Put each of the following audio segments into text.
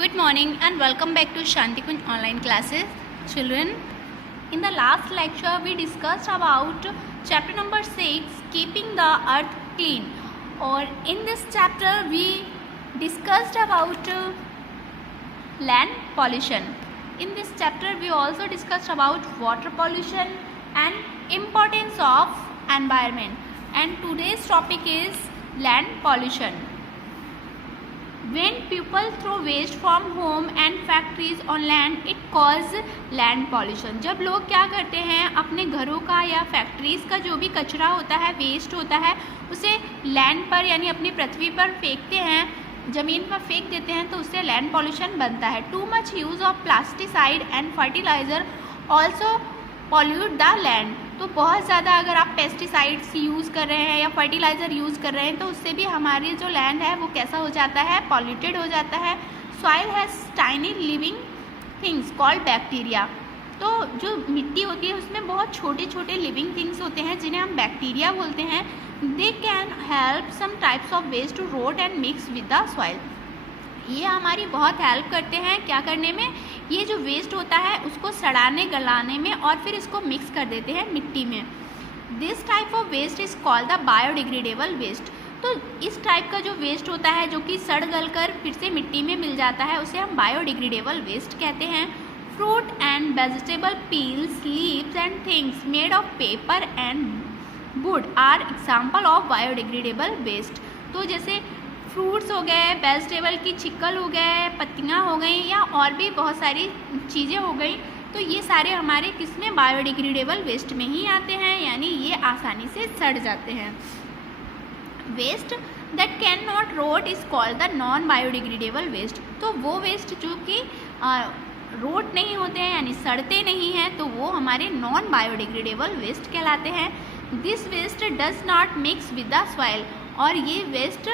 Good morning and welcome back to Shanti Kunj online classes. Children, in the last lecture we discussed about chapter number 6, keeping the earth clean. Or in this chapter we discussed about land pollution. In this chapter we also discussed about water pollution and importance of environment. And today's topic is land pollution. When people throw waste from home and factories on land, it causes land pollution. जब लोग क्या करते हैं, अपने घरों का या factories का जो भी कचरा होता है, वेस्ट होता है, उसे लैंड पर यानी अपनी पृथ्वी पर फेंकते हैं, ज़मीन पर फेंक देते हैं, तो उससे लैंड पॉल्यूशन बनता है. Too much use of plasticide and fertiliser also pollute the land. तो बहुत ज़्यादा अगर आप पेस्टिसाइड्स यूज़ कर रहे हैं या फर्टिलाइज़र यूज़ कर रहे हैं तो उससे भी हमारी जो लैंड है वो कैसा हो जाता है, पॉल्यूटेड हो जाता है. Soil has tiny living things called bacteria. तो जो मिट्टी होती है उसमें बहुत छोटे छोटे लिविंग थिंग्स होते हैं जिन्हें हम बैक्टीरिया बोलते हैं. They can help some types of waste to rot and mix with the soil. ये हमारी बहुत हेल्प करते हैं क्या करने में, ये जो वेस्ट होता है उसको सड़ाने गलाने में और फिर इसको मिक्स कर देते हैं मिट्टी में. This type of waste is called the biodegradable waste. तो इस टाइप का जो वेस्ट होता है जो कि सड़ गल कर फिर से मिट्टी में मिल जाता है उसे हम बायोडिग्रेडेबल वेस्ट कहते हैं. Fruit and vegetable peels, leaves and things made of paper and wood are example of biodegradable waste. तो जैसे फ्रूट्स हो गए, वेजिटेबल की छिक्कल हो गए, पत्तियाँ हो गई या और भी बहुत सारी चीज़ें हो गई, तो ये सारे हमारे किसमें, बायोडिग्रेडेबल वेस्ट में ही आते हैं, यानी ये आसानी से सड़ जाते हैं. Waste that can not rot is called the non biodegradable waste. तो वो वेस्ट जो कि रोट नहीं होते हैं यानी सड़ते नहीं हैं तो वो हमारे नॉन बायोडिग्रेडेबल वेस्ट कहलाते हैं. This waste does not mix with the soil. और ये वेस्ट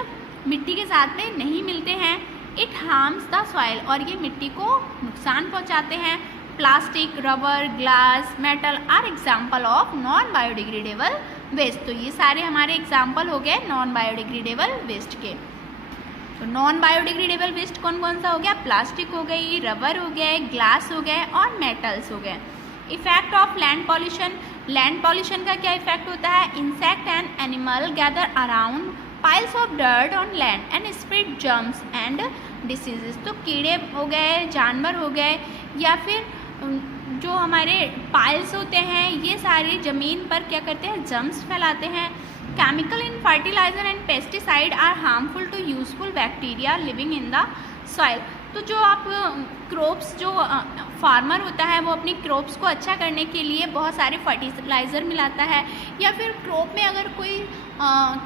मिट्टी के साथ में नहीं मिलते हैं. It harms the soil. और ये मिट्टी को नुकसान पहुंचाते हैं. Plastic, rubber, glass, metal are example of non biodegradable waste. तो ये सारे हमारे एग्जाम्पल हो गए नॉन बायोडिग्रेडेबल वेस्ट के. तो नॉन बायोडिग्रेडेबल वेस्ट कौन कौन सा हो गया, प्लास्टिक हो गई, रबर हो गए, ग्लास हो गए और मेटल्स हो गए. Effect of land pollution. Land pollution का क्या इफेक्ट होता है, insect and animal gather around piles of dirt on land and spread germs and diseases. तो कीड़े हो गए, जानवर हो गए या फिर जो हमारे पाइल्स होते हैं ये सारे ज़मीन पर क्या करते हैं, जर्म्स फैलाते हैं. Chemical in fertiliser and pesticide are harmful to useful bacteria living in the soil. तो जो आप क्रॉप्स जो फार्मर होता है वो अपनी क्रॉप्स को अच्छा करने के लिए बहुत सारे फर्टिलाइज़र मिलाता है या फिर क्रॉप में अगर कोई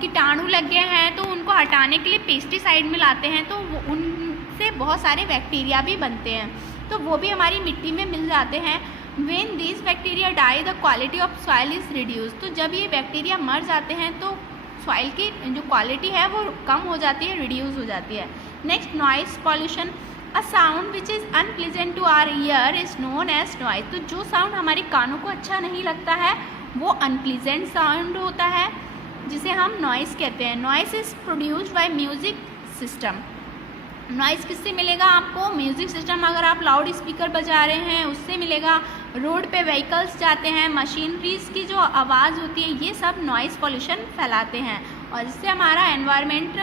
कीटाणु लग गए हैं तो उनको हटाने के लिए पेस्टिसाइड मिलाते हैं तो उनसे बहुत सारे बैक्टीरिया भी बनते हैं तो वो भी हमारी मिट्टी में मिल जाते हैं. When these bacteria die the quality of soil is reduce. तो जब ये बैक्टीरिया मर जाते हैं तो सॉइल की जो क्वालिटी है वो कम हो जाती है, रिड्यूस हो जाती है. Next, noise pollution. A sound which is unpleasant to our ear is known as noise. तो जो साउंड हमारे कानों को अच्छा नहीं लगता है वो अनप्लीजेंट साउंड होता है जिसे हम नॉइस कहते हैं. Noise is produced by music system. Noise किससे मिलेगा आपको, म्यूज़िक सिस्टम. अगर आप लाउड स्पीकर बजा रहे हैं उससे मिलेगा. रोड पे व्हीकल्स जाते हैं, मशीनरीज की जो आवाज़ होती है ये सब नॉइस पॉल्यूशन फैलाते हैं और इससे हमारा एनवायरनमेंट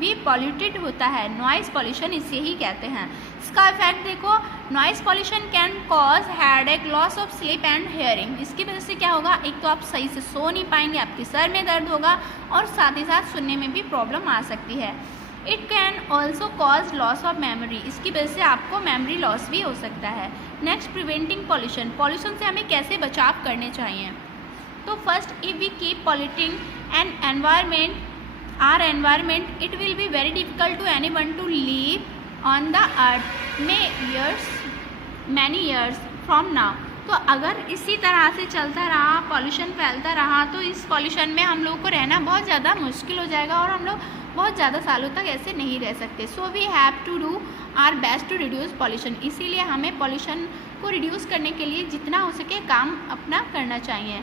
भी पॉल्यूटेड होता है. नॉइस पॉल्यूशन इसे ही कहते हैं. इसका इफेक्ट देखो, noise pollution can cause headache, loss of sleep and hearing. इसकी वजह से क्या होगा, एक तो आप सही से सो नहीं पाएंगे, आपके सर में दर्द होगा और साथ ही साथ सुनने में भी प्रॉब्लम आ सकती है. It can also cause loss of memory. इसकी वजह से आपको मेमोरी लॉस भी हो सकता है. Next, preventing pollution. पॉल्यूशन से हमें कैसे बचाव करने चाहिए. तो first, if we keep polluting an environment our environment, it will be very difficult to anyone to live on the earth many years from now. तो अगर इसी तरह से चलता रहा, पॉल्यूशन फैलता रहा तो इस पॉल्यूशन में हम लोग को रहना बहुत ज़्यादा मुश्किल हो जाएगा और हम लोग बहुत ज़्यादा सालों तक ऐसे नहीं रह सकते. So we have to do our best to reduce pollution. इसीलिए हमें पॉल्यूशन को रिड्यूस करने के लिए जितना हो सके काम अपना करना चाहिए.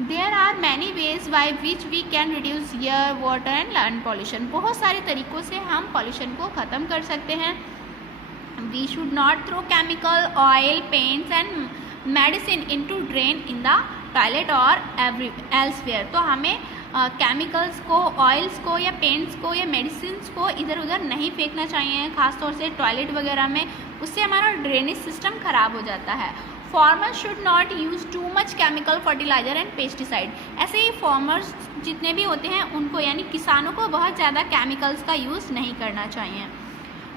There are many ways by which we can reduce air, water and land pollution. बहुत सारे तरीक़ों से हम पॉल्यूशन को ख़त्म कर सकते हैं. We should not throw chemical, oil, paints and medicine into drain in the toilet or elsewhere. तो हमें केमिकल्स को, ऑयल्स को या पेंट्स को या मेडिसिन्स को इधर उधर नहीं फेंकना चाहिए, खासतौर से टॉयलेट वगैरह में. उससे हमारा ड्रेनेज सिस्टम खराब हो जाता है. Farmers should not use too much chemical fertiliser and pesticide. ऐसे ही फार्मर्स जितने भी होते हैं उनको यानी किसानों को बहुत ज़्यादा केमिकल्स का यूज़ नहीं करना चाहिए.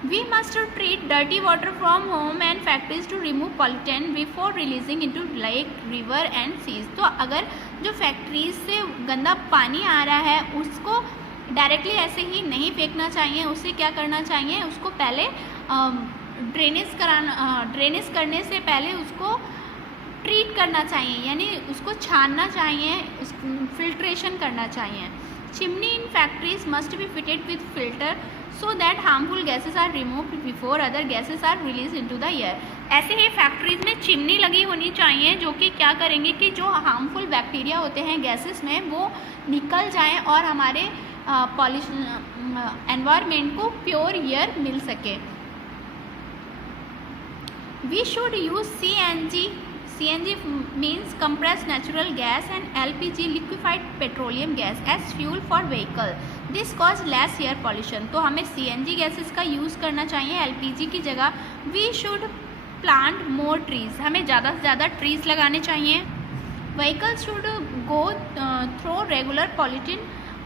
We must treat dirty water from home and factories to remove pollutant before releasing into lake, river and seas. तो अगर जो फैक्ट्रीज से गंदा पानी आ रहा है उसको डायरेक्टली ऐसे ही नहीं फेंकना चाहिए. उसे क्या करना चाहिए, उसको पहले ड्रेनेज करने से पहले उसको ट्रीट करना चाहिए, यानी उसको छानना चाहिए, फिल्ट्रेशन करना चाहिए. Chimney in factories must be fitted with filter so that harmful gases are removed before other gases are released into the air. ऐसे ही फैक्ट्रीज में चिमनी लगी होनी चाहिए जो कि क्या करेंगे कि जो हार्मफुल बैक्टीरिया होते हैं गैसेस में वो निकल जाएं और हमारे पॉल्यूशन एनवायरनमेंट को प्योर एयर मिल सके. We should use CNG. CNG means compressed natural gas and LPG liquefied petroleum gas as fuel for vehicle. This cause less air pollution. तो हमें CNG गैसेस का यूज़ करना चाहिए LPG की जगह. We should plant more trees. हमें ज़्यादा से ज़्यादा ट्रीज लगाने चाहिए. Vehicles should go through regular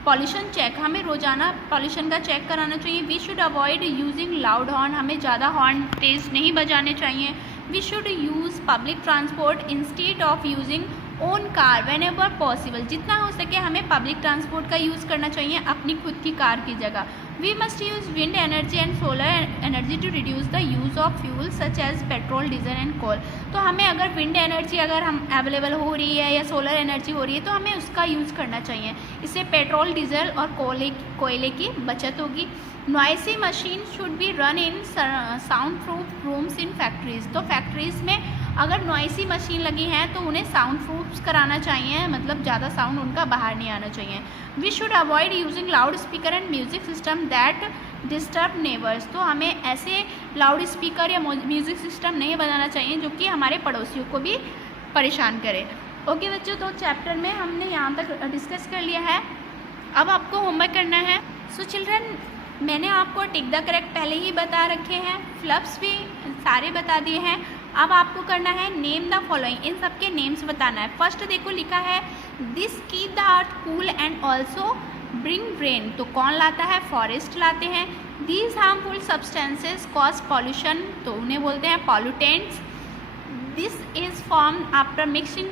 pollution check. हमें रोज़ाना पॉल्यूशन का चेक कराना चाहिए. We should avoid using loud horn. हमें ज़्यादा हॉर्न तेज़ नहीं बजाने चाहिए. We should use public transport instead of using own car whenever possible. जितना हो सके हमें पब्लिक ट्रांसपोर्ट का यूज़ करना चाहिए अपनी खुद की कार की जगह. We must use wind energy and solar energy to reduce the use of fuel such as petrol, diesel and coal. तो हमें अगर विंड एनर्जी अगर हम अवेलेबल हो रही है या सोलर एनर्जी हो रही है तो हमें उसका यूज़ करना चाहिए. इससे पेट्रोल, डीजल और कोयले की बचत होगी. Noisy machine should be run in sound proof rooms in factories. तो फैक्ट्रीज में अगर नॉइसी मशीन लगी हैं तो उन्हें साउंड प्रूफ कराना चाहिए, मतलब ज़्यादा साउंड उनका बाहर नहीं आना चाहिए. We should avoid using loud speaker and music system that disturb neighbours. तो हमें ऐसे लाउड स्पीकर या म्यूजिक सिस्टम नहीं बनाना चाहिए जो कि हमारे पड़ोसियों को भी परेशान करे. ओके बच्चों, तो चैप्टर में हमने यहाँ तक डिस्कस कर लिया है. अब आपको होमवर्क करना है. सो चिल्ड्रन, मैंने आपको टिक द करेक्ट पहले ही बता रखे हैं, फ्लप्स भी सारे बता दिए हैं. अब आपको करना है नेम द फॉलोइंग. इन सब के नेम्स बताना है. फर्स्ट देखो लिखा है this keep the earth cool and also bring rain. तो कौन लाता है? फॉरेस्ट लाते हैं. These harmful substances cause pollution. तो उन्हें बोलते हैं pollutants. This is form after mixing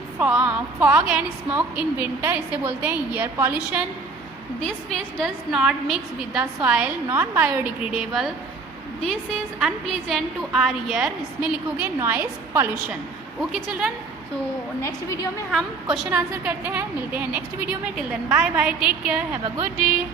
fog and smoke in winter. इसे बोलते हैं air pollution. This waste does not mix with the soil, non-biodegradable. This is unpleasant to our ear. इसमें लिखोगे noise pollution. Okay children, so next video में हम question answer करते हैं. मिलते हैं नेक्स्ट वीडियो में. Till then, bye bye, take care, have a good day.